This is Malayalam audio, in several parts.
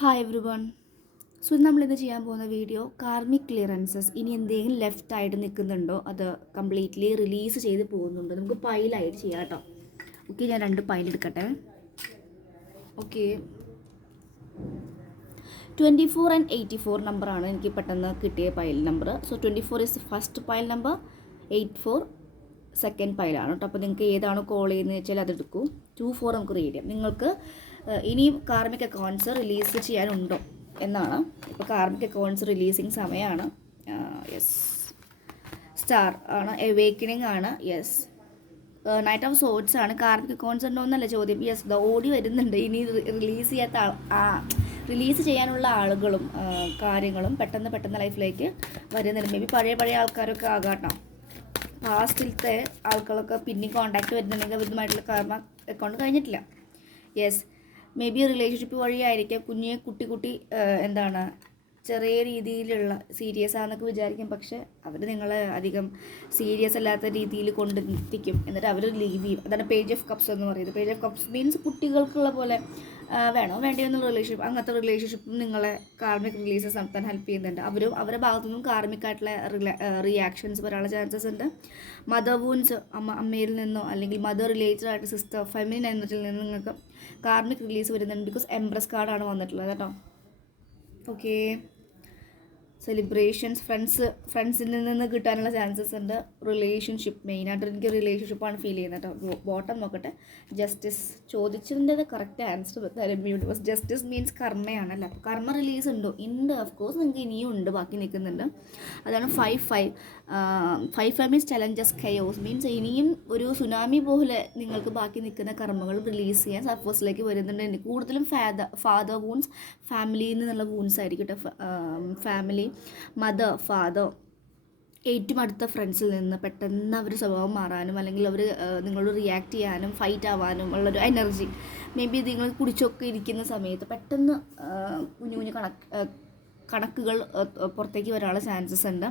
ഹായ് എവ്രി വൺ സോ നമ്മളിത് ചെയ്യാൻ പോകുന്ന വീഡിയോ കാർമിക് ക്ലിയറൻസസ് ഇനി എന്തെങ്കിലും ലെഫ്റ്റ് ആയിട്ട് നിൽക്കുന്നുണ്ടോ അത് കംപ്ലീറ്റ്ലി റിലീസ് ചെയ്ത് പോകുന്നുണ്ടോ. നമുക്ക് പൈലായിട്ട് ചെയ്യാം കേട്ടോ. ഓക്കെ ഞാൻ രണ്ട് പൈൽ എടുക്കട്ടെ. Okay twenty four and eighty four നമ്പറാണ് എനിക്ക് പെട്ടെന്ന് കിട്ടിയ pile number so twenty four is first pile number eight four second പൈലാണ് കേട്ടോ. അപ്പോൾ നിങ്ങൾക്ക് ഏതാണോ കോൾ ചെയ്യുന്നത് വെച്ചാൽ അതെടുക്കൂ ടു ഫോർ നമുക്ക് റീഡ് ചെയ്യാം. നിങ്ങൾക്ക് ഇനിയും കാർമിക് അക്കൗണ്ട്സ് റിലീസ് ചെയ്യാനുണ്ടോ എന്നാണ്. ഇപ്പോൾ കാർമിക് അക്കൗണ്ട്സ് റിലീസിങ് സമയമാണ് യെസ് സ്റ്റാർ ആണ് എവേക്കണിങ് ആണ് യെസ് നൈറ്റ് ഓഫ് സോട്ട്സ് ആണ്. കാർമിക് അക്കൗണ്ട്സ് ഉണ്ടോ എന്നല്ല ചോദ്യം. യെസ് ഓടി വരുന്നുണ്ട്. ഇനി റിലീസ് ചെയ്യാത്ത ആ റിലീസ് ചെയ്യാനുള്ള ആളുകളും കാര്യങ്ങളും പെട്ടെന്ന് പെട്ടെന്ന് ലൈഫിലേക്ക് വരുന്നുണ്ട്. മേ ബി പഴയ പഴയ ആൾക്കാരൊക്കെ ആകാട്ടോ. പാസ്റ്റിലത്തെ ആൾക്കാരൊക്കെ പിന്നെയും കോണ്ടാക്ട് വരുന്നുണ്ടെങ്കിൽ അവരുമായിട്ടുള്ള കാർമ അക്കൗണ്ട് കഴിഞ്ഞിട്ടില്ല. യെസ് മേ ബി റിലേഷൻഷിപ്പ് വഴിയായിരിക്കാം. കുഞ്ഞ് കുട്ടി കുട്ടി എന്താണ് ചെറിയ രീതിയിലുള്ള സീരിയസ് ആണെന്നൊക്കെ വിചാരിക്കും. പക്ഷെ അവർ നിങ്ങളെ അധികം സീരിയസ് അല്ലാത്ത രീതിയിൽ കൊണ്ടെത്തിക്കും എന്നിട്ട് അവർ ലീവ് ചെയ്യും. അതാണ് പേജ് ഓഫ് കപ്സ് എന്ന് പറയുന്നത്. പേജ് ഓഫ് കപ്സ് മീൻസ് കുട്ടികൾക്കുള്ള പോലെ വേണോ? വേണ്ടയോ റിലേഷൻഷിപ്പ് അങ്ങനത്തെ റിലേഷൻഷിപ്പും നിങ്ങളെ കാർമിക് റിലീസസ് നടത്താൻ ഹെൽപ്പ് ചെയ്യുന്നുണ്ട്. അവരും അവരുടെ ഭാഗത്തു നിന്നും കാർമിക്കായിട്ടുള്ള റിയാക്ഷൻസ് വരാനുള്ള ചാൻസസ് ഉണ്ട്. മദർ വൂൺസ് അമ്മ അമ്മയിൽ നിന്നോ അല്ലെങ്കിൽ മദർ റിലേറ്റഡ് ആയിട്ട് സിസ്റ്റർ ഫെമിനിൻ എനർജിയിൽ നിന്ന് നിങ്ങൾക്ക് കാർമിക് റിലീസ് വരുന്നുണ്ട് ബിക്കോസ് എംപ്രസ് കാർഡാണ് വന്നിട്ടുള്ളത് കേട്ടോ. ഓക്കേ സെലിബ്രേഷൻസ് ഫ്രണ്ട്സ് ഫ്രണ്ട്സിൽ നിന്ന് കിട്ടാനുള്ള ചാൻസസ് ഉണ്ട്. റിലേഷൻഷിപ്പ് മെയിനായിട്ട് എനിക്ക് റിലേഷൻഷിപ്പാണ് ഫീൽ ചെയ്യുന്നത് കേട്ടോ. ബോട്ടം നോക്കട്ടെ. ജസ്റ്റിസ് ചോദിച്ചതിന്റെ കറക്റ്റ് ആൻസർ തരും. യൂണിവേഴ്സ് ജസ്റ്റിസ് മീൻസ് കർമ്മയാണ് അപ്പോൾ കർമ്മ റിലീസ് ഉണ്ടോ. ഉണ്ട് ഓഫ് കോഴ്സ് നിങ്ങൾക്ക് ഇനിയും ഉണ്ട്. ബാക്കി നിൽക്കുന്നുണ്ട്. അതാണ് five five five means challenges chaos means ഇനിയും ഒരു സുനാമി പോലെ നിങ്ങൾക്ക് ബാക്കി നിൽക്കുന്ന കർമ്മങ്ങൾ റിലീസ് ചെയ്യാൻ സർഫോസിലേക്ക് വരുന്നുണ്ട്. കൂടുതലും ഫാദർ ഫാദർ വൂൺസ് ഫാമിലിയിൽ നിന്നുള്ള വൂൺസ് ആയിരിക്കും കേട്ടോ ഫാമിലി മദർ ഫാദർ ഏറ്റവും അടുത്ത ഫ്രണ്ട്സിൽ നിന്ന് പെട്ടെന്ന് അവർ സ്വഭാവം മാറാനും അല്ലെങ്കിൽ അവർ നിങ്ങളോട് റിയാക്ട് ചെയ്യാനും ഫൈറ്റ് ആവാനും ഉള്ളൊരു എനർജി മേ ബി നിങ്ങൾ കുടിച്ചൊക്കെ ഇരിക്കുന്ന സമയത്ത് പെട്ടെന്ന് കുഞ്ഞു കുഞ്ഞു കണക്ക് കണക്കുകൾ പുറത്തേക്ക് വരാനുള്ള ചാൻസസ് ഉണ്ട്.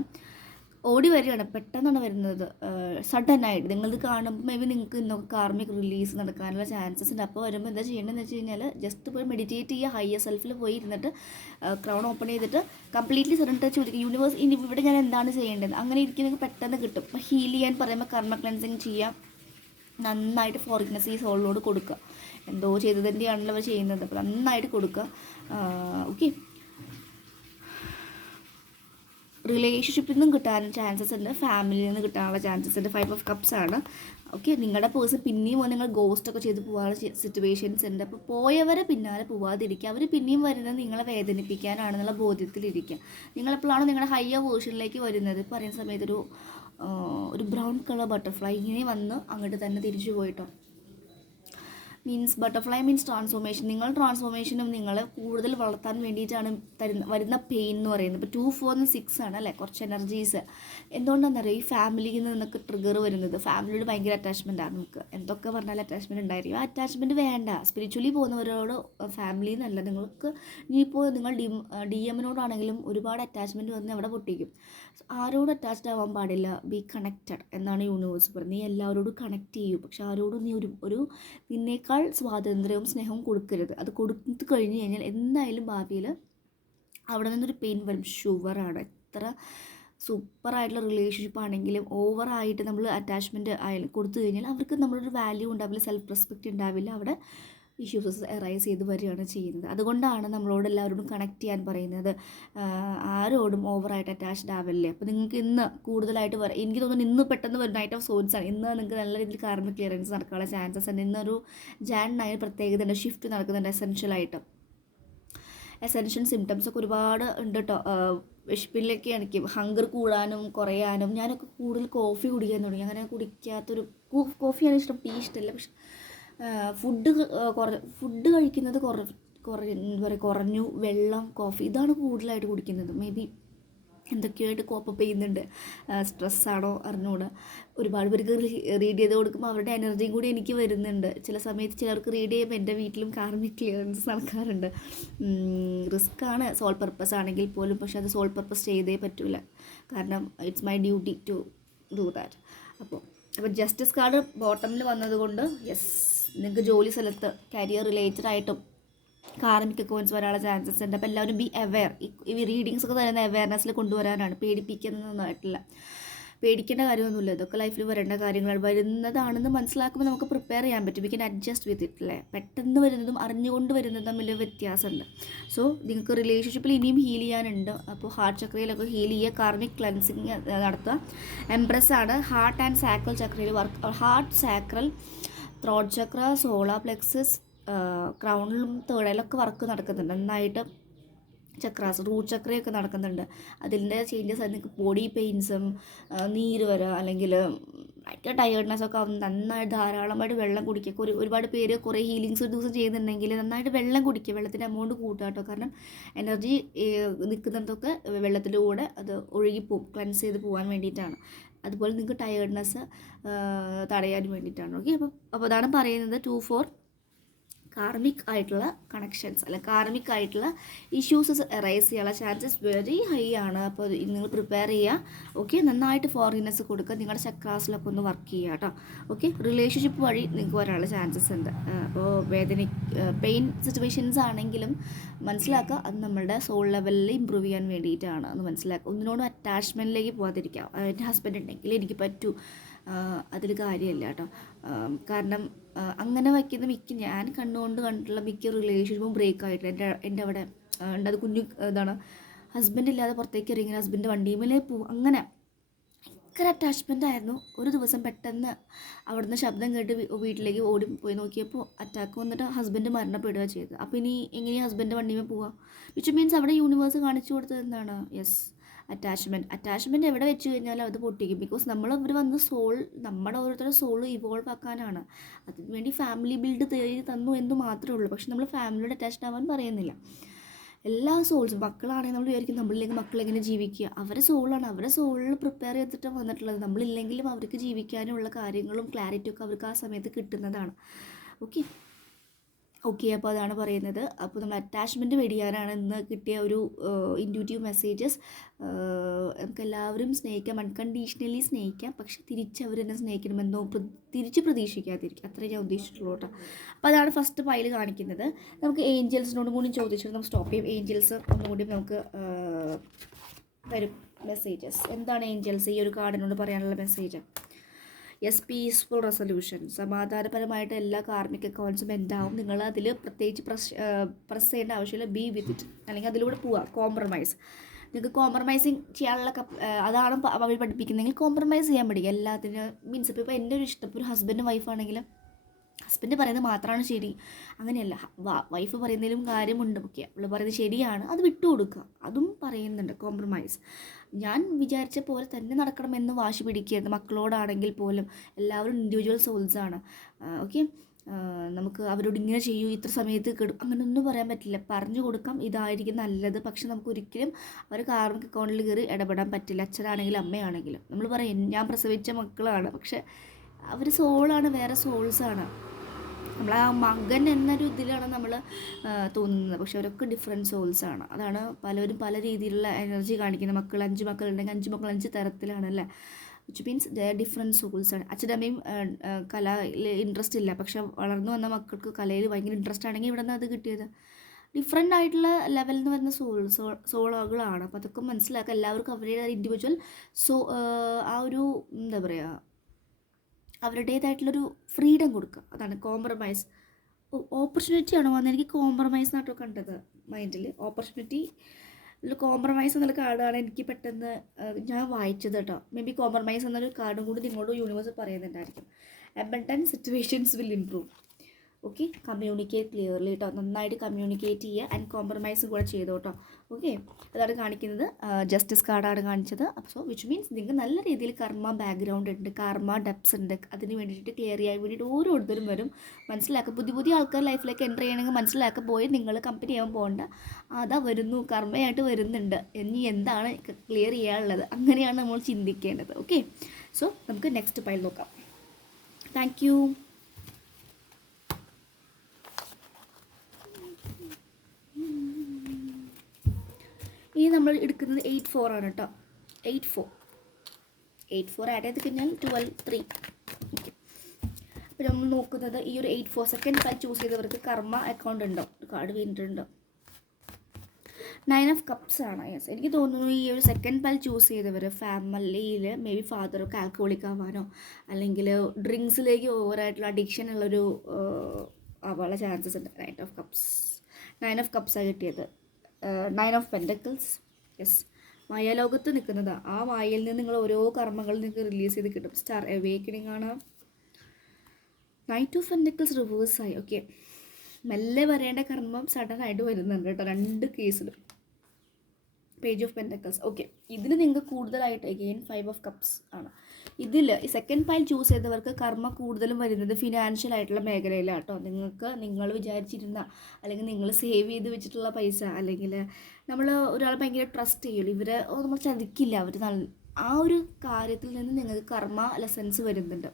ഓടി വരികയാണ്. പെട്ടെന്നാണ് വരുന്നത്. സഡൻ ആയിട്ട്. നിങ്ങളിത് കാണുമ്പോൾ മേ ബി നിങ്ങൾക്ക് ഇന്നൊക്കെ കാർമിക് റിലീസ് നടക്കാനുള്ള ചാൻസസ് ഉണ്ട്. അപ്പോൾ വരുമ്പോൾ എന്താ ചെയ്യേണ്ടതെന്ന് വെച്ച് കഴിഞ്ഞാൽ ജസ്റ്റ് പോയി മെഡിറ്റേറ്റ് ചെയ്യുക. ഹയർ സെൽഫിൽ പോയി ഇരുന്നിട്ട് ക്രൗൺ ഓപ്പൺ ചെയ്തിട്ട് കംപ്ലീറ്റ്ലി സഡൻ ചോദിക്കുക. യൂണിവേഴ്സ് ഇനി ഇവിടെ ഞാൻ എന്താണ് ചെയ്യേണ്ടത്? അങ്ങനെ ഇരിക്കുന്നത് പെട്ടെന്ന് കിട്ടും. അപ്പോൾ ഹീൽ ചെയ്യാൻ പറയുമ്പോൾ കർമ്മ ക്ലൻസിങ് ചെയ്യാം നന്നായിട്ട് ഫോറിഗ്നസ് ഈ സോളിനോട് കൊടുക്കുക. എന്തോ ചെയ്തതിന്റെയാണല്ലോ അവർ ചെയ്യുന്നത്. അപ്പോൾ നന്നായിട്ട് കൊടുക്കുക. ഓക്കെ റിലേഷൻഷിപ്പിൽ നിന്നും കിട്ടാൻ ചാൻസസ് ഉണ്ട്. ഫാമിലിയിൽ നിന്ന് കിട്ടാനുള്ള ചാൻസസ് ഉണ്ട്. ഫൈവ് ഓഫ് കപ്സ് ആണ്. ഓക്കെ നിങ്ങളുടെ പേഴ്സൺ പിന്നെയും നിങ്ങൾ ഗോസ്റ്റ് ഒക്കെ ചെയ്ത് പോകാനുള്ള സിറ്റുവേഷൻസ് ഉണ്ട്. അപ്പോൾ പോയവരെ പിന്നാലെ പോവാതിരിക്കുക. അവർ പിന്നെയും വരുന്നത് നിങ്ങളെ വേദനിപ്പിക്കാനാണെന്നുള്ള ബോധ്യത്തിലിരിക്കുക. നിങ്ങളെപ്പോഴാണ് നിങ്ങളുടെ ഹയ്യർ വേർഷനിലേക്ക് വരുന്നത്? ഇപ്പോൾ പറയുന്ന സമയത്തൊരു ഒരു ബ്രൗൺ കളർ ബട്ടർഫ്ലൈ ഇങ്ങനെ വന്ന് അങ്ങോട്ട് തന്നെ തിരിച്ചു പോയിട്ടോ? മീൻസ് ബട്ടർഫ്ലൈ മീൻസ് ട്രാൻസ്ഫോർമേഷൻ നിങ്ങൾ ട്രാൻസ്ഫോർമേഷനും നിങ്ങൾ കൂടുതൽ വളർത്താൻ വേണ്ടിയിട്ടാണ് തരുന്ന വരുന്ന പെയിൻ എന്ന് പറയുന്നത്. ഇപ്പോൾ ടു ഫോറിന് സിക്സ് ആണ് അല്ലേ? കുറച്ച് എനർജീസ് എന്തുകൊണ്ടാണെന്നറിയോ? ഈ ഫാമിലിയിൽ നിന്നൊക്കെ ട്രിഗർ വരുന്നത്. ഫാമിലിയോട് ഭയങ്കര അറ്റാച്ച്മെന്റ് ആണ് നമുക്ക്. എന്തൊക്കെ പറഞ്ഞാൽ അറ്റാച്ച്മെന്റ് ഉണ്ടായിരിക്കും. ആ അറ്റാച്ച്മെന്റ് വേണ്ട. സ്പിരിച്വലി പോകുന്നവരോട് ഫാമിലി എന്നല്ല. നിങ്ങൾക്ക് ഇനിയിപ്പോൾ നിങ്ങൾ ഡി ഡി എമ്മിനോടാണെങ്കിലും ഒരുപാട് അറ്റാച്ച്മെന്റ് വന്ന് അവിടെ പൊട്ടിക്കും. ആരോട് അറ്റാച്ച്ഡ് ആവാൻ പാടില്ല. ബി കണക്റ്റഡ് എന്നാണ് യൂണിവേഴ്സ് പറയുന്നത്. നീ എല്ലാവരോടും കണക്ട് ചെയ്യും. പക്ഷെ ആരോടും നീ ഒരു ഒരു നിന്നേക്കാൾ സ്വാതന്ത്ര്യവും സ്നേഹവും കൊടുക്കരുത്. അത് കൊടുത്തു കഴിഞ്ഞ് കഴിഞ്ഞാൽ എന്തായാലും ഭാവിയിൽ അവിടെ നിന്നൊരു പെയിൻ വരും. ഷുവറാണ് എത്ര സൂപ്പറായിട്ടുള്ള റിലേഷൻഷിപ്പ് ആണെങ്കിലും ഓവറായിട്ട് നമ്മൾ അറ്റാച്ച്മെന്റ് ആയാലും കൊടുത്തു കഴിഞ്ഞാൽ അവർക്ക് നമ്മളൊരു വാല്യൂ ഉണ്ടാവില്ല സെൽഫ് റെസ്പെക്റ്റ് ഉണ്ടാവില്ല. അവിടെ ഇഷ്യൂസസ് അറൈസ് ചെയ്ത് വരികയാണ് ചെയ്യുന്നത്. അതുകൊണ്ടാണ് നമ്മളോട് എല്ലാവരോടും കണക്ട് ചെയ്യാൻ പറയുന്നത്. ആരോടും ഓവറായിട്ട് അറ്റാച്ച്ഡ് ആവില്ലേ? അപ്പോൾ നിങ്ങൾക്ക് ഇന്ന് കൂടുതലായിട്ട് വരാം എനിക്ക് തോന്നുന്നു ഇന്ന് പെട്ടെന്ന് വരും നൈറ്റ് ഓഫ് സോൾസ് ആണ്. ഇന്ന് നിങ്ങൾക്ക് നല്ല രീതിയിൽ കാർമിക് ക്ലിയറൻസ് നടക്കാനുള്ള ചാൻസസ് ഉണ്ട് ഇന്നൊരു ജാൻ നയൻ ഉണ്ട് ഷിഫ്റ്റ് നടക്കുന്നുണ്ട് എസെൻഷ്യലായിട്ട് എസെൻഷ്യൽ സിംറ്റംസ് ഒക്കെ ഒരുപാട് ഉണ്ട് കേട്ടോ വിഷപ്പിലൊക്കെ എനിക്ക്. ഹങ്കർ കൂടാനും കുറയാനും. ഞാനൊക്കെ കൂടുതൽ കോഫി കുടിക്കാൻ തുടങ്ങി. അങ്ങനെ കുടിക്കാത്തൊരു കോഫിയാണ് ഇഷ്ടം. ടീ ഇഷ്ടമല്ല പക്ഷെ ഫുഡ് കുറ ഫുഡ് കഴിക്കുന്നത് കുറ കുറ എന്താ പറയുക കുറഞ്ഞു വെള്ളം കോഫി ഇതാണ് കൂടുതലായിട്ട് കുടിക്കുന്നത്. മേ ബി എന്തൊക്കെയായിട്ട് കോപ്പപ്പ് ചെയ്യുന്നുണ്ട്. സ്ട്രെസ്സാണോ അറിഞ്ഞുകൂടാ ഒരുപാട് പേർക്ക് റീഡ് ചെയ്ത് കൊടുക്കുമ്പോൾ അവരുടെ എനർജിയും കൂടി എനിക്ക് വരുന്നുണ്ട്. ചില സമയത്ത് ചിലർക്ക് റീഡ് ചെയ്യുമ്പോൾ എന്റെ വീട്ടിലും കാർമിക് ക്ലിയറൻസ് നടക്കാറുണ്ട്. റിസ്ക് ആണ്. സോൾ പർപ്പസ് ആണെങ്കിൽ പോലും പക്ഷെ അത് സോൾ പർപ്പസ് ചെയ്തേ പറ്റൂല. കാരണം it's my duty to do that അപ്പോൾ അപ്പോൾ ജസ്റ്റിസ് കാർഡ് ബോട്ടമിൽ വന്നതുകൊണ്ട് യെസ് നിങ്ങൾക്ക് ജോലി സ്ഥലത്ത് കരിയർ റിലേറ്റഡ് ആയിട്ടും കാർമിക് അക്കൗണ്ട്സ് വരാനുള്ള ചാൻസസ് ഉണ്ട്. അപ്പോൾ എല്ലാവരും ബി അവെയർ ഈ റീഡിങ്സ് ഒക്കെ തരുന്ന അവയർനെസ്സിൽ കൊണ്ടുവരാനാണ്. പേടിപ്പിക്കുന്നതായിട്ടില്ല പേടിക്കേണ്ട കാര്യമൊന്നുമില്ല. ഇതൊക്കെ ലൈഫിൽ വരേണ്ട കാര്യങ്ങൾ വരുന്നതാണെന്ന് മനസ്സിലാക്കുമ്പോൾ നമുക്ക് പ്രിപ്പയർ ചെയ്യാൻ പറ്റും. വി അഡ്ജസ്റ്റ് വിത്ത് ഇറ്റ് അല്ലേ പെട്ടെന്ന് വരുന്നതും അറിഞ്ഞുകൊണ്ട് വരുന്നതും തമ്മിൽ വ്യത്യാസമുണ്ട്. സോ നിങ്ങൾക്ക് റിലേഷൻഷിപ്പിൽ ഇനിയും ഹീൽ ചെയ്യാനുണ്ട്. അപ്പോൾ ഹാർട്ട് ചക്രയിലൊക്കെ ഹീൽ ചെയ്യുക. കാർമിക് ക്ലൻസിങ് നടത്തുക. എംപ്രസ് ആണ്. Heart and sacral ചക്രയിൽ work heart sacral throat chakra solar plexus ക്രൗണിലും തേടയിലൊക്കെ വർക്ക് നടക്കുന്നുണ്ട്. നന്നായിട്ട് ചക്രാസ് റൂട്ട് ചക്രയൊക്കെ നടക്കുന്നുണ്ട്. അതിന്റെ ചേഞ്ചസ് നിങ്ങൾക്ക് ബോഡി പെയിൻസും നീര് വര അല്ലെങ്കിൽ ഭയങ്കര ടയേർഡ്നെസ് ഒക്കെ ആവും. നന്നായിട്ട് ധാരാളമായിട്ട് വെള്ളം കുടിക്കുക. ഒരു ഒരുപാട് പേര് കുറേ ഹീലിങ്സ് ഒരു ദിവസം ചെയ്യുന്നുണ്ടെങ്കിൽ നന്നായിട്ട് വെള്ളം കുടിക്കുക. വെള്ളത്തിന്റെ എമൗണ്ട് കൂട്ടുക കേട്ടോ. കാരണം എനർജി നിൽക്കുന്നതൊക്കെ വെള്ളത്തിലൂടെ അത് ഒഴുകിപ്പോവും. ക്ലൻസ് ചെയ്ത് പോകാൻ വേണ്ടിയിട്ടാണ്. അതുപോലെ നിങ്ങൾക്ക് ടയേർഡ്നെസ് തടയാൻ വേണ്ടിയിട്ടാണ്. ഓക്കെ അപ്പോൾ അപ്പോൾ അതാണ് പറയുന്നത് ടു ഫോർ കാർമിക് ആയിട്ടുള്ള കണക്ഷൻസ് അല്ല കാർമിക് ആയിട്ടുള്ള ഇഷ്യൂസ് റൈസ് ചെയ്യാനുള്ള ചാൻസസ് വെരി ഹൈ ആണ്. അപ്പോൾ നിങ്ങൾ പ്രിപ്പയർ ചെയ്യുക. ഓക്കെ നന്നായിട്ട് ഫോറിനേഴ്സ് കൊടുക്കുക. നിങ്ങളുടെ ചക്രാസിലൊക്കെ ഒന്ന് വർക്ക് ചെയ്യുക കേട്ടോ. ഓക്കെ റിലേഷൻഷിപ്പ് വഴി നിങ്ങൾക്ക് വരാനുള്ള ചാൻസസ് ഉണ്ട്. അപ്പോൾ വേദന പെയിൻ സിറ്റുവേഷൻസ് ആണെങ്കിലും മനസ്സിലാക്കുക. അത് നമ്മുടെ സോൾ ലെവലിൽ ഇമ്പ്രൂവ് ചെയ്യാൻ വേണ്ടിയിട്ടാണ്. അത് മനസ്സിലാക്കുക. ഒന്നിനോടും അറ്റാച്ച്മെന്റിലേക്ക് പോകാതിരിക്കുക. എന്റെ ഹസ്ബൻഡ് ഉണ്ടെങ്കിൽ എനിക്ക് പറ്റൂ. അതിൽ കാര്യമല്ല കേട്ടോ. കാരണം അങ്ങനെ വയ്ക്കുന്ന മിക്ക ഞാൻ കണ്ണുകൊണ്ട് കണ്ടിട്ടുള്ള മിക്ക റിലേഷൻഷിപ്പും ബ്രേക്ക് ആയിട്ടുണ്ട് എന്റെ എന്റെ അവിടെ ഉണ്ട്. അത് കുഞ്ഞു ഇതാണ്. ഹസ്ബൻഡ് ഇല്ലാതെ പുറത്തേക്ക് ഇറങ്ങി ഹസ്ബൻഡ് വണ്ടിയുമേലേ പോവും അങ്ങനെ ഭയങ്കര അറ്റാച്ച്മെന്റ് ആയിരുന്നു. ഒരു ദിവസം പെട്ടെന്ന് അവിടുന്ന് ശബ്ദം കേട്ട് വീട്ടിലേക്ക് ഓടി പോയി നോക്കിയപ്പോൾ അറ്റാക്ക് വന്നിട്ട് ഹസ്ബൻഡ് മരണപ്പെടുക ചെയ്തത്. അപ്പോൾ ഇനി എങ്ങനെയാണ് ഹസ്ബൻഡ് വണ്ടിമേ പോവുക? വിച്ച് മീൻസ് അവിടെ യൂണിവേഴ്സ് കാണിച്ചു കൊടുത്തത് എന്താണ്? യെസ് അറ്റാച്ച്മെന്റ് അറ്റാച്ച്മെന്റ് എവിടെ വെച്ച് കഴിഞ്ഞാലും അത് പൊട്ടിക്കും. ബിക്കോസ് നമ്മൾ ഇവർ വന്ന് സോൾ നമ്മുടെ ഓരോരുത്തരുടെ സോൾ ഇവോൾവ് ആക്കാനാണ്. അതിന് വേണ്ടി ഫാമിലി ബിൽഡ് തേടി തന്നു എന്ന് മാത്രമേ ഉള്ളൂ. പക്ഷെ നമ്മൾ ഫാമിലിയോട് അറ്റാച്ച്ഡ് ആവാൻ പറയുന്നില്ല. എല്ലാ സോൾസും മക്കളാണെങ്കിൽ നമ്മൾ വിചാരിക്കും നമ്മളില്ലെങ്കിൽ മക്കളെങ്ങനെ ജീവിക്കുക. അവരെ സോളാണ് അവരെ സോളിൽ പ്രിപ്പയർ ചെയ്തിട്ട് വന്നിട്ടുള്ളത്. നമ്മളില്ലെങ്കിലും അവർക്ക് ജീവിക്കാനുള്ള കാര്യങ്ങളും ക്ലാരിറ്റിയും ഒക്കെ അവർക്ക് ആ സമയത്ത് കിട്ടുന്നതാണ്. ഓക്കെ ഓക്കെ അപ്പോൾ അതാണ് പറയുന്നത്. അപ്പോൾ നമ്മൾ അറ്റാച്ച്മെന്റ് വെടിയാനാണ് ഇന്ന് കിട്ടിയ ഒരു ഇൻഡ്യൂറ്റീവ് മെസ്സേജസ് നമുക്ക് എല്ലാവരും സ്നേഹിക്കാം അൺകണ്ടീഷണലി സ്നേഹിക്കാം. പക്ഷെ തിരിച്ച് അവരെന്നെ സ്നേഹിക്കണമെന്നോ തിരിച്ച് പ്രതീക്ഷിക്കാതിരിക്കും. അത്രേ ഞാൻ ഉദ്ദേശിച്ചിട്ടുള്ളൂ കേട്ടോ. അപ്പോൾ അതാണ് ഫസ്റ്റ് പൈൽ കാണിക്കുന്നത്. നമുക്ക് ഏഞ്ചൽസിനോടും കൂടി ചോദിച്ചിട്ട് നമുക്ക് സ്റ്റോപ്പ് ചെയ്യും. ഏഞ്ചൽസ് ഒന്നുകൂടി നമുക്ക് വരും. മെസ്സേജസ് എന്താണ് ഏഞ്ചൽസ് ഈ ഒരു കാർഡിനോട് പറയാനുള്ള മെസ്സേജ് യെസ് പീസ്ഫുൾ റെസൊല്യൂഷൻ സമാധാനപരമായിട്ട് എല്ലാ കാർമിക് അക്കൗണ്ട്സും എന്താവും? നിങ്ങൾ അതിൽ പ്രത്യേകിച്ച് പ്രസ് പ്രസ് ചെയ്യേണ്ട ആവശ്യമില്ല. ബി വിത്ത് ഇറ്റ് അല്ലെങ്കിൽ അതിലൂടെ പോവാം. കോംപ്രമൈസ് നിങ്ങൾക്ക് കോംപ്രമൈസിങ് ചെയ്യാനുള്ള അതാണ് അവർ പഠിപ്പിക്കുന്നതെങ്കിൽ കോംപ്രമൈസ് ചെയ്യാൻ പഠിക്കുക എല്ലാത്തിനും മീൻസ് ഇപ്പോൾ ഇപ്പോൾ എന്റെ ഒരു ഇഷ്ടം. ഒരു ഹസ്ബൻഡും വൈഫാണെങ്കിലും ഹസ്ബൻഡ് പറയുന്നത് മാത്രമാണ് ശരി. അങ്ങനെയല്ല. വൈഫ് പറയുന്നതിലും കാര്യമുണ്ട്. ഒക്കെ അവൾ പറയുന്നത് ശരിയാണ്. അത് വിട്ടുകൊടുക്കുക. അതും പറയുന്നുണ്ട്. കോംപ്രമൈസ് ഞാൻ വിചാരിച്ച പോലെ തന്നെ നടക്കണമെന്ന് വാശി പിടിക്കരുത് മക്കളോടാണെങ്കിൽ പോലും എല്ലാവരും ഇൻഡിവിജ്വൽ സോൾസാണ് ഓക്കെ നമുക്ക് അവരോട് ഇങ്ങനെ ചെയ്യൂ ഇത്ര സമയത്ത് കെടും അങ്ങനെയൊന്നും പറയാൻ പറ്റില്ല. പറഞ്ഞു കൊടുക്കാം ഇതായിരിക്കും നല്ലത്. പക്ഷെ നമുക്ക് ഒരിക്കലും അവർ കാർമിക് അക്കൗണ്ടിൽ കയറി ഇടപെടാൻ പറ്റില്ല. അച്ഛനാണെങ്കിലും അമ്മയാണെങ്കിലും. നമ്മൾ പറയും ഞാൻ പ്രസവിച്ച മക്കളാണ്. പക്ഷെ അവർ സോളാണ് വേറെ സോൾസാണ് നമ്മൾ ആ മകൻ എന്നൊരു ഇതിലാണ് നമ്മൾ തോന്നുന്നത്. പക്ഷെ അവരൊക്കെ ഡിഫറെന്റ് സോൾസ് ആണ്. അതാണ് പലരും പല രീതിയിലുള്ള എനർജി കാണിക്കുന്നത്. മക്കൾ അഞ്ച് മക്കളുണ്ടെങ്കിൽ അഞ്ച് മക്കൾ അഞ്ച് തരത്തിലാണ് അല്ലേ which means the different souls ആണ്. അച്ഛന്റെ അമ്മയും കലയിൽ ഇൻട്രസ്റ്റ് ഇല്ല. പക്ഷെ വളർന്നു വന്ന മക്കൾക്ക് കലയിൽ ഭയങ്കര ഇൻട്രസ്റ്റ് ആണെങ്കിൽ ഇവിടെ നിന്ന് അത് കിട്ടിയത്. ഡിഫറെന്റ് ആയിട്ടുള്ള ലെവലിൽ നിന്ന് വരുന്ന സോൾ സോ സോളുകളാണ് അപ്പോൾ അതൊക്കെ മനസ്സിലാക്കുക എല്ലാവർക്കും അവരുടെ ഇൻഡിവിജ്വൽ സോ ആ ഒരു എന്താ പറയുക അവരുടേതായിട്ടുള്ളൊരു ഫ്രീഡം കൊടുക്കുക. അതാണ് കോംപ്രമൈസ് ഓപ്പർച്യൂണിറ്റി ആണോ വന്നത് എനിക്ക് കോംപ്രമൈസ് എന്നാട്ടോ കണ്ടത് മൈൻഡിൽ ഓപ്പർച്യൂണിറ്റി കോംപ്രമൈസ് എന്നുള്ള കാർഡാണ് എനിക്ക് പെട്ടെന്ന് ഞാൻ വായിച്ചത് കേട്ടോ. മേ ബി കോംപ്രമൈസ് എന്നൊരു കാർഡും കൂടി നിങ്ങളോട് universe പറയുന്നുണ്ടായിരിക്കും. Abundant situations will improve okay communicate clearly കേട്ടോ നന്നായിട്ട് കമ്മ്യൂണിക്കേറ്റ് ചെയ്യുക ആൻഡ് കോംപ്രമൈസ് കൂടെ ചെയ്തു കേട്ടോ ഓക്കെ അതാണ് കാണിക്കുന്നത്. ജസ്റ്റിസ് കാർഡാണ് കാണിച്ചത്. സോ വിച്ച് മീൻസ് നിങ്ങൾക്ക് നല്ല രീതിയിൽ കർമ്മ ബാക്ക്ഗ്രൗണ്ട് ഉണ്ട് കർമ്മ ഡെപ്സ് ഉണ്ട്. അതിന് വേണ്ടിയിട്ട് ക്ലിയർ ചെയ്യാൻ വേണ്ടിയിട്ട് ഓരോരുത്തരും വരും. മനസ്സിലാക്കുക പുതിയ പുതിയ ആൾക്കാർ ലൈഫിലേക്ക് എന്റർ ചെയ്യണമെങ്കിൽ മനസ്സിലാക്കുക പോയി നിങ്ങൾ കമ്പനി ചെയ്യാൻ പോകണ്ട. അതാ വരുന്നു. കർമ്മയായിട്ട് വരുന്നുണ്ട്. ഇനി എന്താണ് ക്ലിയർ ചെയ്യാനുള്ളത്? അങ്ങനെയാണ് നമ്മൾ ചിന്തിക്കേണ്ടത്. ഓക്കെ സോ നമുക്ക് നെക്സ്റ്റ് പൈൽ നോക്കാം. താങ്ക് ഇനി നമ്മൾ എടുക്കുന്നത് എയ്റ്റ് ഫോർ ആണ് കേട്ടോ. Eight four eight four add ചെയ്ത് കഴിഞ്ഞാൽ ട്വൽവ് ത്രീ അപ്പോൾ നമ്മൾ നോക്കുന്നത് ഈ ഒരു eight four second card choose ചെയ്തവർക്ക് കർമ്മ അക്കൗണ്ട് ഉണ്ടോ? കാർഡ് വീണിട്ടുണ്ടോ നയൻ ഓഫ് കപ്സ് ആണ്? യെസ് എനിക്ക് തോന്നുന്നു ഈ ഒരു സെക്കൻഡ് പാൽ ചൂസ് ചെയ്തവർ ഫാമിലിയിൽ മേ ബി ഫാദറൊക്കെ ആൽക്കഹോളിക് ആവാനോ അല്ലെങ്കിൽ ഡ്രിങ്ക്സിലേക്ക് ഓവറായിട്ടുള്ള അഡിക്ഷൻ ഉള്ളൊരു ആവാനുള്ള ചാൻസസ് ഉണ്ട്. Nine of cups nine of കപ്സാണ് കിട്ടിയത്. നയൻ ഓഫ് പെൻഡക്കിൾസ് യെസ് മായാലോകത്ത് നിൽക്കുന്നത്. ആ മായയിൽ നിന്ന് നിങ്ങൾ ഓരോ കർമ്മങ്ങൾ നിങ്ങൾക്ക് റിലീസ് ചെയ്ത് കിട്ടും. സ്റ്റാർ അവേക്കണിങ് ആണ്. നൈറ്റ് ഓഫ് പെൻഡക്കിൾസ് റിവേഴ്സായി ഓക്കെ മെല്ലെ വരേണ്ട കർമ്മം സഡൻ ആയിട്ട് വരുന്നുണ്ട് കേട്ടോ. രണ്ട് കേസിലും പേജ് ഓഫ് പെന്റക്കൽസ് ഓക്കെ ഇതിന് നിങ്ങൾക്ക് കൂടുതലായിട്ട് അഗെയിൻ ഫൈവ് ഓഫ് കപ്സ് ആണ്. ഇതിൽ ഈ സെക്കൻഡ് പൈൽ ചൂസ് ചെയ്തവർക്ക് കർമ്മ കൂടുതലും വരുന്നത് ഫിനാൻഷ്യൽ ആയിട്ടുള്ള മേഖലയിലാണ് കേട്ടോ നിങ്ങൾക്ക് നിങ്ങൾ വിചാരിച്ചിരുന്ന അല്ലെങ്കിൽ നിങ്ങൾ സേവ് ചെയ്ത് വെച്ചിട്ടുള്ള പൈസ അല്ലെങ്കിൽ നമ്മൾ ഒരാൾ ഭയങ്കര ട്രസ്റ്റ് ചെയ്യുള്ളൂ. ഇവരെ നമ്മൾ ചതിക്കില്ല. അവർ നല്ല ആ ഒരു കാര്യത്തിൽ നിന്ന് നിങ്ങൾക്ക് കർമ്മ ലെസൻസ് വരുന്നുണ്ട്.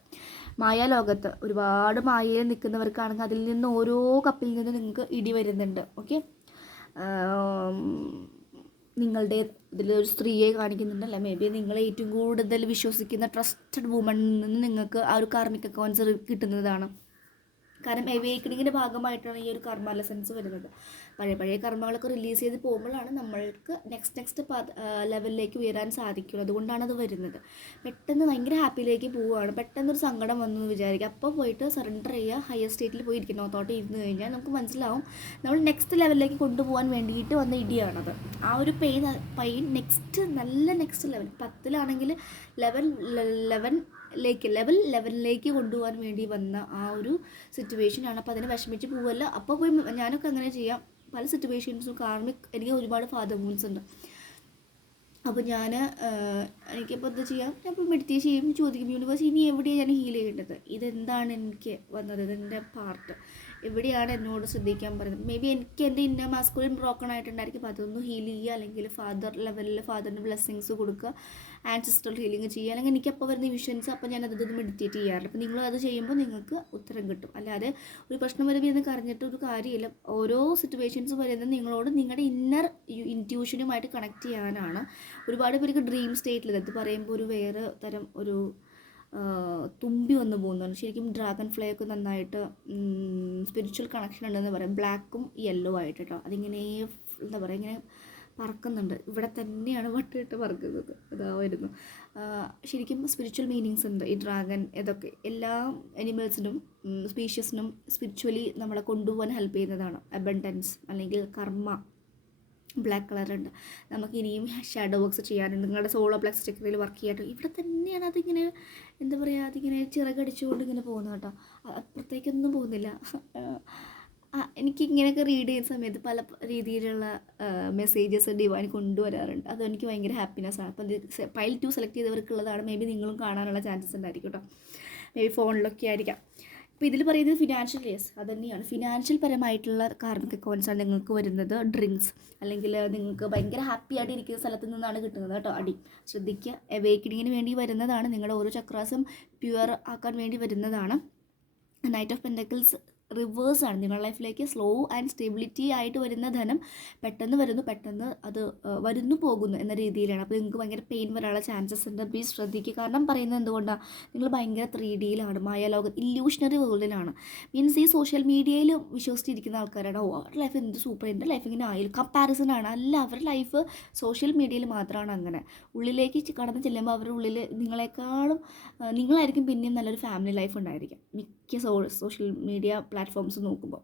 മായാലോകത്ത് ഒരുപാട് മായയിൽ നിൽക്കുന്നവർക്കാണെങ്കിൽ അതിൽ നിന്ന് ഓരോ കപ്പിൽ നിന്ന് നിങ്ങൾക്ക് ഇടി വരുന്നുണ്ട്. ഓക്കെ നിങ്ങളുടെ ഇതിൽ ഒരു സ്ത്രീയെ കാണിക്കുന്നുണ്ടല്ല? മേ ബി നിങ്ങൾ ഏറ്റവും കൂടുതൽ വിശ്വസിക്കുന്ന ട്രസ്റ്റഡ് വുമണിൽ നിന്ന് നിങ്ങൾക്ക് ആ ഒരു കാർമിക് അക്കൗണ്ട്സ് കിട്ടുന്നതാണ്. കാരണം എവേക്കണിങ്ങിന്റെ ഭാഗമായിട്ടാണ് ഈ ഒരു കർമ്മ ലെസൻസ് വരുന്നത്. പഴയ പഴയ കർമ്മങ്ങളൊക്കെ റിലീസ് ചെയ്ത് പോകുമ്പോഴാണ് നമ്മൾക്ക് നെക്സ്റ്റ് നെക്സ്റ്റ് ലെവലിലേക്ക് ഉയരാൻ സാധിക്കുള്ളൂ അതുകൊണ്ടാണ് അത് വരുന്നത്. പെട്ടെന്ന് ഭയങ്കര ഹാപ്പിയിലേക്ക് പോവുകയാണ്. പെട്ടെന്ന് ഒരു സങ്കടം വന്നു എന്ന് വിചാരിക്കുക. അപ്പോൾ പോയിട്ട് സറണ്ടർ ചെയ്യുക. ഹയർ സ്റ്റേറ്റിൽ പോയി ഇരിക്കുന്ന തോട്ട് ഇരുന്ന് കഴിഞ്ഞാൽ നമുക്ക് മനസ്സിലാവും. നമ്മൾ നെക്സ്റ്റ് ലെവലിലേക്ക് കൊണ്ടുപോകാൻ വേണ്ടിയിട്ട് വന്ന ഇടിയാണത്. ആ ഒരു പെയിൻ പെയിൻ നെക്സ്റ്റ് നല്ല നെക്സ്റ്റ് ലെവൽ പത്തിലാണെങ്കിൽ ലെവൽ ലെവൻ ലേക്ക് ലെവൽ ലെവലിലേക്ക് കൊണ്ടുപോകാൻ വേണ്ടി വന്ന ആ ഒരു സിറ്റുവേഷനാണ് അപ്പോൾ അതിനെ വിഷമിച്ച് പോവല്ല അപ്പോൾ പോയി ഞാനൊക്കെ അങ്ങനെ ചെയ്യാം. പല സിറ്റുവേഷൻസും കാർമിക് എനിക്ക് ഒരുപാട് ഫാദർ മൂൺസ് ഉണ്ട്. അപ്പോൾ ഞാൻ എനിക്കിപ്പോൾ എന്താ ചെയ്യാം? ഞാൻ ഇപ്പോൾ മെഡിറ്റേഷൻ ചെയ്യും ചോദിക്കും. യൂണിവേഴ്സ് ഇനി എവിടെയാണ് ഞാൻ ഹീൽ ചെയ്യേണ്ടത്? ഇതെന്താണ് എനിക്ക് വന്നത്? ഇതിന്റെ പാർട്ട് എവിടെയാണ് എന്നോട് ശ്രദ്ധിക്കാൻ പറയുന്നത്. മേ ബി എനിക്ക് എന്റെ ഇന്ന മാസ്കുലിൻ ബ്രോക്കൺ ആയിട്ടുണ്ടായിരിക്കും. അതൊന്ന് ഹീൽ ചെയ്യുക അല്ലെങ്കിൽ ഫാദർ ലെവലിൽ ഫാദറിന് ബ്ലെസ്സിങ്സ് കൊടുക്കുക ആൻസിസ്റ്റർ ഹീലിംഗ് ചെയ്യുക. അല്ലെങ്കിൽ എനിക്ക് അപ്പോൾ വരുന്ന വിഷൻസ് അപ്പോൾ ഞാൻ അത് മെഡിറ്റേറ്റ് ചെയ്യാറുണ്ട് അപ്പോൾ നിങ്ങൾ അത് ചെയ്യുമ്പോൾ നിങ്ങൾക്ക് ഉത്തരം കിട്ടും. അല്ലാതെ ഒരു പ്രശ്നം വരുമ്പോൾ എന്ന് കറിഞ്ഞിട്ട് ഒരു കാര്യമില്ല. ഓരോ സിറ്റുവേഷൻസ് വരുന്നത് നിങ്ങളോട് നിങ്ങളുടെ ഇന്നർ ഇന്റ്യൂഷനുമായിട്ട് കണക്ട് ചെയ്യാനാണ്. ഒരുപാട് പേർക്ക് ഡ്രീം സ്റ്റേറ്റിൽ ഇത് പറയുമ്പോൾ ഒരു വേറെ തരം ഒരു തുമ്പി വന്ന് പോകുന്നുണ്ട് ശരിക്കും ഡ്രാഗൺ ഫ്ലൈ ഒക്കെ നന്നായിട്ട് സ്പിരിച്വൽ കണക്ഷൻ ഉണ്ടെന്ന് പറയാം. ബ്ലാക്കും യെല്ലോ ആയിട്ട് കേട്ടോ അതിങ്ങനെ എന്താ പറയുക ഇങ്ങനെ പറക്കുന്നുണ്ട്. ഇവിടെ തന്നെയാണ് വട്ടിട്ട് പറക്കുന്നത്. അതാവായിരുന്നു ശരിക്കും സ്പിരിച്വൽ മീനിങ്സ് ഉണ്ട്. ഈ ഡ്രാഗൺ ഇതൊക്കെ. എല്ലാ അനിമൽസിനും സ്പീഷ്യസിനും സ്പിരിച്വലി നമ്മളെ കൊണ്ടുപോകാൻ ഹെൽപ്പ് ചെയ്യുന്നതാണ്. അബണ്ടൻസ് അല്ലെങ്കിൽ കർമ്മ. ബ്ലാക്ക് കളറുണ്ട് നമുക്ക് ഇനിയും ഷാഡോ വർക്ക്സ് ചെയ്യാനുണ്ട് നിങ്ങളുടെ സോളോ പ്ലക്സ് സ്റ്റിക്കറിൽ വർക്ക് ചെയ്യാട്ടോ ഇവിടെ തന്നെയാണ് അതിങ്ങനെ എന്താ പറയുക അതിങ്ങനെ ചിറകടിച്ചുകൊണ്ട് ഇങ്ങനെ പോകുന്നത് കേട്ടോ അപ്പുറത്തേക്കൊന്നും പോകുന്നില്ല. എനിക്കിങ്ങനെയൊക്കെ റീഡ് ചെയ്യുന്ന സമയത്ത് പല രീതിയിലുള്ള മെസ്സേജസ് ഡിവൈൻ കൊണ്ടുവരാറുണ്ട്. അത് എനിക്ക് ഭയങ്കര ഹാപ്പിനെസ് ആണ്. അപ്പം ഇത് പൈൽ ടു സെലക്ട് ചെയ്തവർക്കുള്ളതാണ്. മേ ബി നിങ്ങളും കാണാനുള്ള ചാൻസസ് ഉണ്ടായിരിക്കും കേട്ടോ മേ ബി ഫോണിലൊക്കെ ആയിരിക്കാം. ഇപ്പോൾ ഇതിൽ പറയുന്നത് ഫിനാൻഷ്യൽ കേസ് അത് തന്നെയാണ് ഫിനാൻഷ്യൽ പരമായിട്ടുള്ള കാർമിക് കോൺസാണ് നിങ്ങൾക്ക് വരുന്നത് ഡ്രിങ്ക്സ് അല്ലെങ്കിൽ നിങ്ങൾക്ക് ഭയങ്കര ഹാപ്പി ആയിട്ട് ഇരിക്കുന്ന സ്ഥലത്ത് നിന്നാണ് കിട്ടുന്നത് കേട്ടോ അടി. ശ്രദ്ധിക്കുക എവേക്കണിങ്ങിന് വേണ്ടി വരുന്നതാണ്. നിങ്ങളുടെ ഓരോ ചക്രാസം പ്യുവർ ആക്കാൻ വേണ്ടി വരുന്നതാണ്. നൈറ്റ് ഓഫ് പെൻഡക്കിൾസ് റിവേഴ്സ് ആണ്. നിങ്ങളുടെ ലൈഫിലേക്ക് സ്ലോ ആൻഡ് സ്റ്റെബിലിറ്റി ആയിട്ട് വരുന്ന ധനം പെട്ടെന്ന് വരുന്നു പെട്ടെന്ന് അത് വരുന്നു പോകുന്നു എന്ന രീതിയിലാണ്. അപ്പോൾ നിങ്ങൾക്ക് ഭയങ്കര പെയിൻ വരാനുള്ള ചാൻസസ് ഉണ്ട്. പ്ലീസ് ശ്രദ്ധിക്കുക. കാരണം പറയുന്നത് എന്തുകൊണ്ടാണ് നിങ്ങൾ ഭയങ്കര ത്രീ ഡിയിലാണ് മായാലോകം ഇല്യൂഷണറി വേൾഡിലാണ് മീൻസ് ഈ സോഷ്യൽ മീഡിയയിൽ വിശ്വസിച്ചിരിക്കുന്ന ആൾക്കാരാണ്. ഓ അവരുടെ ലൈഫ് എന്ത് സൂപ്പർ എന്റെ ലൈഫ് ഇങ്ങനെ ആയാലും കമ്പാരിസൺ ആണ്. അല്ല അവരുടെ ലൈഫ് സോഷ്യൽ മീഡിയയിൽ മാത്രമാണ് അങ്ങനെ. ഉള്ളിലേക്ക് കടന്നു ചെല്ലുമ്പോൾ അവരുടെ ഉള്ളിൽ നിങ്ങളെക്കാളും നിങ്ങളായിരിക്കും പിന്നെയും നല്ലൊരു ഫാമിലി ലൈഫ് ഉണ്ടായിരിക്കാം. മിക്ക സോഷ്യൽ മീഡിയ പ്ലാറ്റ്ഫോംസ് നോക്കുമ്പോൾ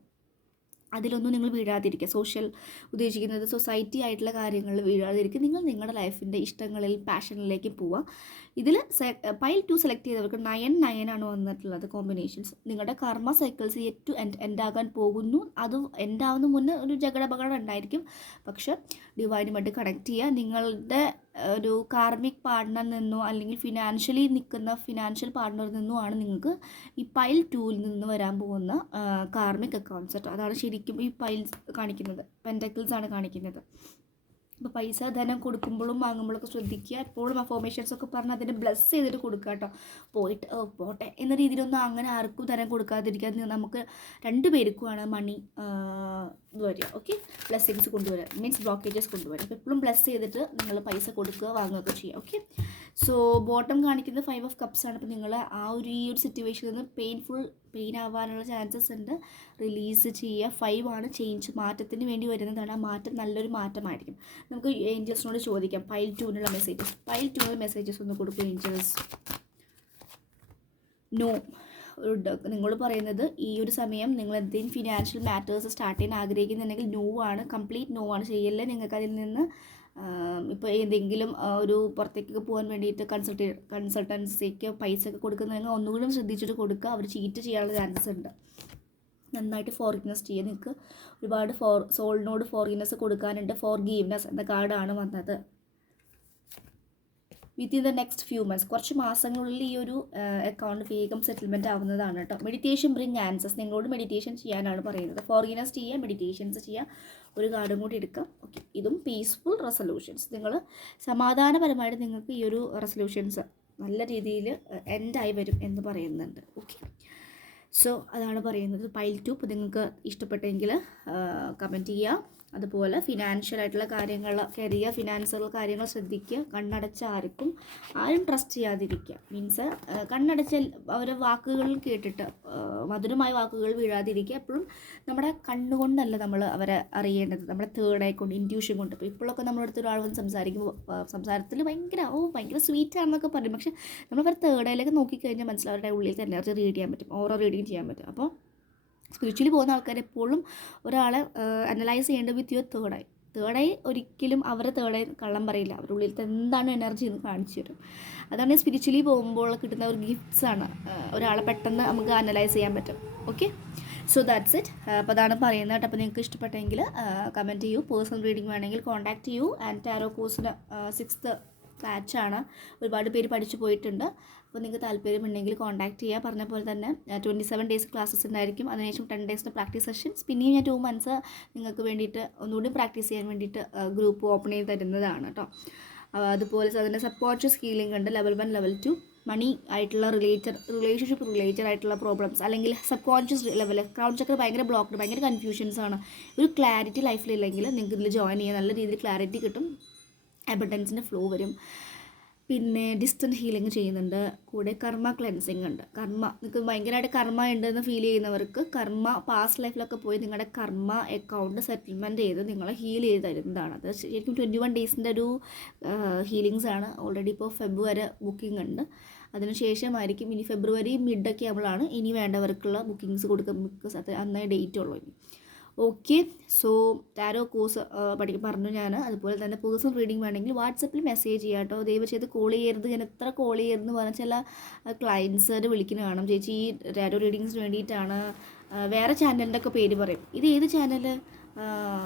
അതിലൊന്നും നിങ്ങൾ വീഴാതിരിക്കുക. സോഷ്യൽ ഉദ്ദേശിക്കുന്നത് സൊസൈറ്റി ആയിട്ടുള്ള കാര്യങ്ങളിൽ വീഴാതിരിക്കുക. നിങ്ങൾ നിങ്ങളുടെ ലൈഫിന്റെ ഇഷ്ടങ്ങളിൽ പാഷനിലേക്ക് പോവുക. ഇതിൽ പൈൽ ടു സെലക്ട് ചെയ്തവർക്ക് നയൻ നയൻ ആണ് വന്നിട്ടുള്ളത് കോമ്പിനേഷൻസ് നിങ്ങളുടെ karma cycles yet to end end ആകാൻ പോകുന്നു. അത് എൻഡാവുന്ന മുന്നേ ഒരു ജഗടപകടം ഉണ്ടായിരിക്കും. പക്ഷെ ഡിവൈനുമായിട്ട് കണക്ട് ചെയ്യുക. നിങ്ങളുടെ ഒരു കാർമിക് പാർട്ട്ണറിൽ നിന്നോ അല്ലെങ്കിൽ ഫിനാൻഷ്യലി നിൽക്കുന്ന ഫിനാൻഷ്യൽ പാർട്ട്ണറിൽ നിന്നോ ആണ് നിങ്ങൾക്ക് ഈ പൈൽ ടൂവിൽ നിന്ന് വരാൻ പോകുന്ന കാർമിക് കേട്ടോ അതാണ് ശരിക്കും ഈ പൈൽസ് കാണിക്കുന്നത്. പെന്റക്കിൾസ് ആണ് കാണിക്കുന്നത്. അപ്പോൾ പൈസ ധനം കൊടുക്കുമ്പോഴും വാങ്ങുമ്പോഴൊക്കെ ശ്രദ്ധിക്കുക. എപ്പോഴും ആ ഫോർമേഷൻസ് ഒക്കെ പറഞ്ഞ് അതിനെ ബ്ലസ് ചെയ്തിട്ട് കൊടുക്കുക കേട്ടോ. പോയിട്ട് പോട്ടെ എന്ന രീതിയിലൊന്നും അങ്ങനെ ആർക്കും ധനം കൊടുക്കാതിരിക്കാൻ നമുക്ക് രണ്ട് പേർക്കുമാണ് മണി വരിക. ഓക്കെ ബ്ലെസ്സിങ്സ് കൊണ്ടുവരിക മീൻസ് ബ്ലോക്കേജസ് കൊണ്ടുവരിക അപ്പോൾ എപ്പോഴും ബ്ലസ് ചെയ്തിട്ട് നിങ്ങൾ പൈസ കൊടുക്കുക വാങ്ങുകയൊക്കെ ചെയ്യുക. ഓക്കെ സോ ബോട്ടം കാണിക്കുന്നത് ഫൈവ് ഓഫ് കപ്സ് ആണ്. അപ്പോൾ നിങ്ങൾ ആ ഒരു ഈ ഒരു സിറ്റുവേഷനിൽ നിന്ന് പെയിൻഫുൾ പെയിൻ ആവാനുള്ള ചാൻസസ് ഉണ്ട്. റിലീസ് ചെയ്യുക. ഫൈവ് ആണ് ചേഞ്ച് മാറ്റത്തിന് വേണ്ടി വരുന്നതാണ്. ആ മാറ്റം നല്ലൊരു മാറ്റമായിരിക്കും. നമുക്ക് ഏഞ്ചൽസിനോട് ചോദിക്കാം. ഫൈൽ ടൂനുള്ള മെസ്സേജസ് ഫൈൽ ടൂനുള്ള മെസ്സേജസ് ഒന്ന് കൊടുക്കും ഏഞ്ചൽസ് നോ നിങ്ങൾ പറയുന്നത് ഈ ഒരു സമയം നിങ്ങൾ എന്തെങ്കിലും ഫിനാൻഷ്യൽ മാറ്റേഴ്സ് സ്റ്റാർട്ട് ചെയ്യാൻ ആഗ്രഹിക്കുന്നുണ്ടെങ്കിൽ നോ ആണ്. കംപ്ലീറ്റ് നോ ആണ്. ചെയ്യല്ലേ? നിങ്ങൾക്ക് അതിൽ നിന്ന് ഇപ്പോൾ ഏതെങ്കിലും ഒരു പുറത്തേക്കൊക്കെ പോകാൻ വേണ്ടിയിട്ട് കൺസൾട്ടി കൺസൾട്ടൻസിക്ക് പൈസ ഒക്കെ കൊടുക്കുന്നതെങ്കിൽ ഒന്നുകൂടി ശ്രദ്ധിച്ചിട്ട് കൊടുക്കുക. അവർ ചീറ്റ് ചെയ്യാനുള്ള ചാൻസസ് ഉണ്ട്. നന്നായിട്ട് ഫോർഗിനെസ് ചെയ്യുക നിങ്ങൾക്ക് ഒരുപാട് ഫോർ സോളിനോട് ഫോർഗിനെസ് കൊടുക്കാനുണ്ട്. ഫോർ ഗീവ്നെസ് എന്ന കാർഡാണ് വന്നത്. Within the next few months കുറച്ച് മാസങ്ങളിൽ ഈ ഒരു അക്കൗണ്ട് വേഗം സെറ്റിൽമെന്റ് ആവുന്നതാണ് കേട്ടോ മെഡിറ്റേഷൻ ബ്രിങ് ആൻസേഴ്സ് നിങ്ങളോട് മെഡിറ്റേഷൻ ചെയ്യാനാണ് പറയുന്നത്. ഫോർഗിനസ് ചെയ്യുക മെഡിറ്റേഷൻസ് ചെയ്യുക ഒരു കാർഡും കൂടി എടുക്കാം. ഓക്കെ ഇതും പീസ്ഫുൾ റെസൊല്യൂഷൻസ് നിങ്ങൾ സമാധാനപരമായിട്ട് നിങ്ങൾക്ക് ഈ ഒരു റെസൊല്യൂഷൻസ് നല്ല രീതിയിൽ എൻഡായി വരും എന്ന് പറയുന്നുണ്ട്. ഓക്കെ സോ അതാണ് പറയുന്നത്. പൈൽ ടു നിങ്ങൾക്ക് ഇഷ്ടപ്പെട്ടെങ്കിൽ കമന്റ് ചെയ്യുക അതുപോലെ ഫിനാൻഷ്യൽ ആയിട്ടുള്ള കാര്യങ്ങൾ കരിയർ ഫിനാൻസുകൾ കാര്യങ്ങൾ ശ്രദ്ധിക്കുക കണ്ണടച്ച ആർക്കും ആരും ട്രസ്റ്റ് ചെയ്യാതിരിക്കുക. മീൻസ് കണ്ണടച്ച അവരെ വാക്കുകൾ കേട്ടിട്ട് മധുരമായ വാക്കുകൾ വീഴാതിരിക്കുക എപ്പോഴും നമ്മുടെ കണ്ണുകൊണ്ടല്ല നമ്മൾ അവരെ അറിയേണ്ടത്. നമ്മുടെ തേർഡ് കൊണ്ട് ഇന്റ്യൂഷൻ കൊണ്ട്. ഇപ്പോൾ ഇപ്പോഴൊക്കെ നമ്മുടെ അടുത്ത് ഒരാൾ വന്ന് സംസാരിക്കുമ്പോൾ സംസാരത്തിൽ ഭയങ്കര ഓ ഭയങ്കര സ്വീറ്റ് ആണെന്നൊക്കെ പറയും. പക്ഷേ നമ്മൾ അവരെ തേർഡ് ഐയിലേക്ക് നോക്കിക്കഴിഞ്ഞാൽ മനസ്സിലാവരുടെ ഉള്ളിൽ എനർജി റീഡ് ചെയ്യാൻ പറ്റും. ഓരോ റീഡിങ് ചെയ്യാൻ പറ്റും. അപ്പോൾ സ്പിരിച്വലി പോകുന്ന ആൾക്കാർ എപ്പോഴും ഒരാളെ അനലൈസ് ചെയ്യേണ്ട with your third eye third eye ഒരിക്കലും അവരെ തേർഡ് ഐ കള്ളം പറയില്ല. അവരുടെ ഉള്ളിലത്തെ എന്താണ് എനർജി എന്ന് കാണിച്ചു തരും. അതാണ് സ്പിരിച്വലി പോകുമ്പോൾ കിട്ടുന്ന ഒരു ഗിഫ്റ്റ്സ് ആണ് ഒരാളെ പെട്ടെന്ന് നമുക്ക് അനലൈസ് ചെയ്യാൻ പറ്റും. ഓക്കെ സോ ദാറ്റ്സ് ഇറ്റ് അപ്പോൾ അതാണ് പറയുന്നത് കേട്ടോ. അപ്പോൾ നിങ്ങൾക്ക് ഇഷ്ടപ്പെട്ടെങ്കിൽ കമന്റ് ചെയ്യൂ. പേഴ്സണൽ റീഡിംഗ് വേണമെങ്കിൽ കോൺടാക്റ്റ് ചെയ്യൂ. ആൻഡ് ടാരോ കോഴ്സിന് സിക്സ്ത്ത് ബാച്ചാണ് ഒരുപാട് പേര് പഠിച്ചു പോയിട്ടുണ്ട്. അപ്പോൾ നിങ്ങൾക്ക് താല്പര്യമുണ്ടെങ്കിൽ കോൺടാക്ട് ചെയ്യുക പറഞ്ഞ പോലെ തന്നെ ട്വന്റി സെവൻ ഡേയ്സ് ക്ലാസ്സസ് ഉണ്ടായിരിക്കും. അതിനുശേഷം ടെൻ ഡേയ്സിന്റെ പ്രാക്ടീസ് സെഷൻസ് പിന്നെയും ഞാൻ ടു മന്ത്സ് നിങ്ങൾക്ക് വേണ്ടിയിട്ട് ഒന്നുകൂടി പ്രാക്ടീസ് ചെയ്യാൻ വേണ്ടിയിട്ട് ഗ്രൂപ്പ് ഓപ്പൺ ചെയ്ത് തരുന്നതാണ് കേട്ടോ അതുപോലെ അതിന്റെ സപ്പോർട്ട് സ്കീലിംഗ് ഉണ്ട്. Level one level two money ആയിട്ടുള്ള റിലേറ്റഡ് റിലേഷൻഷിപ്പ് റിലേറ്റഡ് ആയിട്ടുള്ള പ്രോബ്ലംസ് അല്ലെങ്കിൽ sub conscious level crown chakra ഭയങ്കര ബ്ലോക്ക്ഡ് ഭയങ്കര കൺഫ്യൂഷൻസ് ആണ്. ഒരു ക്ലാരിറ്റി ലൈഫിലില്ലെങ്കിൽ നിങ്ങൾക്ക് ഇതിൽ ജോയിൻ ചെയ്യാൻ നല്ല രീതിയിൽ ക്ലാരിറ്റി കിട്ടും. അബണ്ടൻസിന്റെ ഫ്ലോ വരും. പിന്നെ ഡിസ്റ്റന്റ് ഹീലിംഗ് ചെയ്യുന്നുണ്ട്. കൂടെ കർമ്മ ക്ലെൻസിങ് ഉണ്ട്. കർമ്മ നിങ്ങൾക്ക് ഭയങ്കരമായിട്ട് കർമ്മ ഉണ്ടെന്ന് ഫീൽ ചെയ്യുന്നവർക്ക് കർമ്മ പാസ്റ്റ് ലൈഫിലൊക്കെ പോയി നിങ്ങളുടെ കർമ്മ അക്കൗണ്ട് സെറ്റിൽമെന്റ് ചെയ്ത് നിങ്ങളെ ഹീൽ ചെയ്ത് തരുന്നതാണ് അത് ശരിക്കും ട്വന്റി വൺ ഡേയ്സിന്റെ ഒരു ഹീലിംഗ്സ് ആണ്. ഓൾറെഡി ഇപ്പോൾ ഫെബ്രുവരി ബുക്കിംഗ് ഉണ്ട്. അതിനുശേഷമായിരിക്കും ഇനി ഫെബ്രുവരി മിഡൊക്കെ ആകുമ്പോഴാണ് ഇനി വേണ്ടവർക്കുള്ള ബുക്കിങ്സ് കൊടുക്കുക അന്നേ ഡേറ്റ് ഉള്ളൂ ഇനി. ഓക്കെ സോ ടാരോ കോഴ്സ് പഠിക്കാൻ പറഞ്ഞു ഞാൻ അതുപോലെ തന്നെ പേഴ്സണൽ റീഡിംഗ് വേണമെങ്കിൽ വാട്സപ്പിൽ മെസ്സേജ് ചെയ്യാം കേട്ടോ. ദയവ് ചെയ്ത് കോൾ ചെയ്യരുത്. ഞാൻ എത്ര കോൾ ചെയ്യരുതെന്ന് പറഞ്ഞാൽ ചില ക്ലയൻസ് വിളിക്കുന്ന കാണാം. ചേച്ചി ഈ ടാരോ റീഡിങ്സിന് വേണ്ടിയിട്ടാണ് വേറെ ചാനലിന്റെ ഒക്കെ പേര് പറയും. ഇത് ഏത് ചാനൽ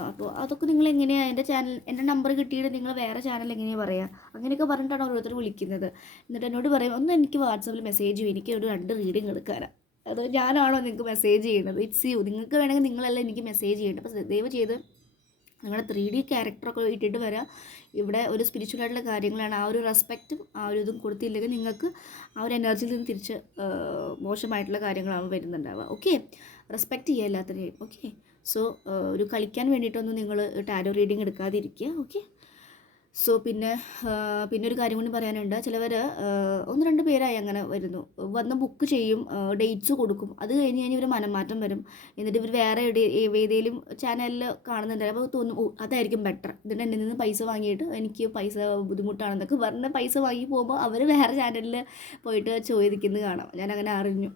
അപ്പോൾ അതൊക്കെ നിങ്ങൾ എങ്ങനെയാണ് എന്റെ ചാനൽ എന്റെ നമ്പർ കിട്ടിയിട്ട് നിങ്ങൾ വേറെ ചാനൽ എങ്ങനെയാണ് പറയുക അങ്ങനെയൊക്കെ പറഞ്ഞിട്ടാണ് ഓരോരുത്തർ വിളിക്കുന്നത്. എന്നിട്ട് എന്നോട് പറയും ഒന്ന് എനിക്ക് വാട്സപ്പിൽ മെസ്സേജ് ചെയ്യും. എനിക്ക് ഒരു രണ്ട് റീഡിങ് എടുക്കാനാണ് അത് ഞാനാണോ നിങ്ങൾക്ക് മെസ്സേജ് ചെയ്യേണ്ടത് ഇറ്റ്സ് യു നിങ്ങൾക്ക് വേണമെങ്കിൽ നിങ്ങളല്ല എനിക്ക് മെസ്സേജ് ചെയ്യേണ്ടത്. അപ്പോൾ ദയവ് ചെയ്ത് നിങ്ങളുടെ ത്രീ ഡി ക്യാരക്ടറൊക്കെ ഇട്ടിട്ട് വരാം. ഇവിടെ ഒരു സ്പിരിച്വൽ ആയിട്ടുള്ള കാര്യങ്ങളാണ്. ആ ഒരു റെസ്പെക്റ്റും ആ ഒരു ഇതും കൊടുത്തില്ലെങ്കിൽ നിങ്ങൾക്ക് ആ ഒരു എനർജിയിൽ നിന്ന് തിരിച്ച് മോശമായിട്ടുള്ള കാര്യങ്ങളാണ് വരുന്നുണ്ടാവുക. ഓക്കെ റെസ്പെക്റ്റ് ചെയ്യുക എല്ലാത്തിനെയും. ഓക്കെ സോ ഒരു കളിക്കാൻ വേണ്ടിയിട്ടൊന്നും നിങ്ങൾ ടാരോ റീഡിങ് എടുക്കാതിരിക്കുക. ഓക്കെ സോ പിന്നെ പിന്നെ ഒരു കാര്യം കൂടി പറയാനുണ്ട്. ചിലവർ ഒന്ന് രണ്ട് പേരായി അങ്ങനെ വരുന്നു. വന്ന് ബുക്ക് ചെയ്യും ഡേറ്റ്സ് കൊടുക്കും. അത് കഴിഞ്ഞ് കഴിഞ്ഞ് ഇവർ മനംമാറ്റം വരും. എന്നിട്ട് ഇവർ വേറെ എവിടെ ഏതെങ്കിലും ചാനലിൽ കാണുന്നുണ്ട്. അപ്പോൾ തോന്നും ഓ അതായിരിക്കും ബെറ്റർ എന്നിട്ട് എന്റെ നിന്ന് പൈസ വാങ്ങിയിട്ട് എനിക്ക് പൈസ ബുദ്ധിമുട്ടാണെന്നൊക്കെ പറഞ്ഞ് പൈസ വാങ്ങി പോകുമ്പോൾ അവർ വേറെ ചാനലിൽ പോയിട്ട് ചോദിക്കുന്നത് കാണാം. ഞാൻ അങ്ങനെ അറിഞ്ഞു.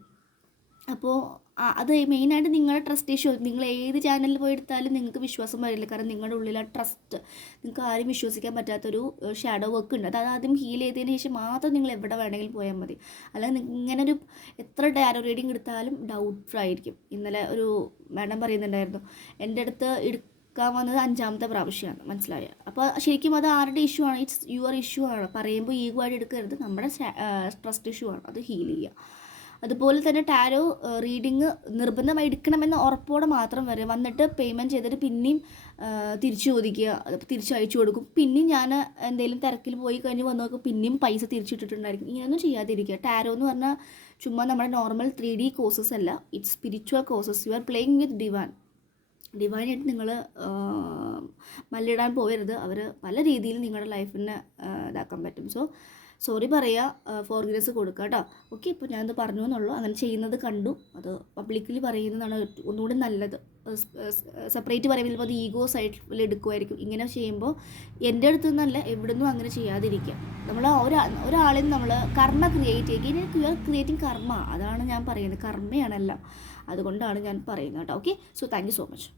അപ്പോൾ ആ- അത് മെയിനായിട്ട് നിങ്ങളുടെ ട്രസ്റ്റ് ഇഷ്യൂ നിങ്ങൾ ഏത് ചാനലിൽ പോയി എടുത്താലും നിങ്ങൾക്ക് വിശ്വാസം വരില്ല. കാരണം നിങ്ങളുടെ ഉള്ളിൽ ആ ട്രസ്റ്റ് നിങ്ങൾക്ക് ആരും വിശ്വസിക്കാൻ പറ്റാത്തൊരു ഷാഡോ വർക്ക് ഉണ്ട്. അത് ആദ്യം ഹീൽ ചെയ്തതിന് ശേഷം മാത്രം നിങ്ങൾ എവിടെ വേണമെങ്കിലും പോയാൽ മതി. അല്ലെങ്കിൽ ഇങ്ങനെ ഒരു എത്ര ഡയറോ റീഡിങ് എടുത്താലും ഡൗട്ട് ആയിരിക്കും. ഇന്നലെ ഒരു മാഡം പറയുന്നുണ്ടായിരുന്നു എന്റെ അടുത്ത് എടുക്കാൻ വന്നത് അഞ്ചാമത്തെ പ്രാവശ്യമാണ്. മനസ്സിലായ? അപ്പോൾ ശരിക്കും അത് ആരുടെ ഇഷ്യൂ ആണ്? ഇറ്റ്സ് യുവർ ഇഷ്യൂ ആണ്. പറയുമ്പോൾ ഈഗോ ആയിട്ട് എടുക്കരുത്. നമ്മുടെ ട്രസ്റ്റ് ഇഷ്യൂ ആണ്. അത് ഹീൽ ചെയ്യുക. അതുപോലെ തന്നെ ടാരോ റീഡിങ് നിർബന്ധമായി എടുക്കണമെന്ന് ഉറപ്പോടെ മാത്രം വരെ വന്നിട്ട് പേയ്മെന്റ് ചെയ്തിട്ട് പിന്നെയും തിരിച്ചു ചോദിക്കുക. തിരിച്ചു അയച്ചു കൊടുക്കും. പിന്നെയും ഞാൻ എന്തെങ്കിലും തിരക്കിൽ പോയി കഴിഞ്ഞ് വന്നു നോക്കും പിന്നെയും പൈസ തിരിച്ചിട്ടിട്ടുണ്ടായിരിക്കും. ഇങ്ങനെയൊന്നും ചെയ്യാതിരിക്കുക. ടാരോ എന്ന് പറഞ്ഞാൽ ചുമ്മാ നമ്മുടെ നോർമൽ ത്രീ ഡി കോഴ്സസ് അല്ല. It's spiritual courses you are playing with divine ഡിവൈനായിട്ട് നിങ്ങൾ മല്ലിടാൻ പോകരുത് അവർ പല രീതിയിൽ നിങ്ങളുടെ ലൈഫിനെ ഇതാക്കാൻ പറ്റും. സോ സോറി പറയുക ഫോർഗിനസ് കൊടുക്കുക കേട്ടോ ഓക്കെ ഇപ്പോൾ ഞാനത് പറഞ്ഞു എന്നുള്ളൂ. അങ്ങനെ ചെയ്യുന്നത് കണ്ടു. അത് പബ്ലിക്കലി പറയുന്നതാണ് ഒന്നുകൂടി നല്ലത്. സെപ്പറേറ്റ് പറയുമ്പോൾ അത് ഈഗോ സൈഡിൽ എടുക്കുമായിരിക്കും ഇങ്ങനെ ചെയ്യുമ്പോൾ എന്റെ അടുത്ത് നിന്നല്ല എവിടുന്നും അങ്ങനെ ചെയ്യാതിരിക്കുക. നമ്മൾ ഒരാ ഒരാളിൽ നമ്മൾ കർമ്മ ക്രിയേറ്റ് ചെയ്യുക. യു ആർ ക്രിയേറ്റിംഗ് കർമ്മ. അതാണ് ഞാൻ പറയുന്നത്. കർമ്മയാണെല്ലാം. അതുകൊണ്ടാണ് ഞാൻ പറയുന്നത് കേട്ടോ okay so thank so much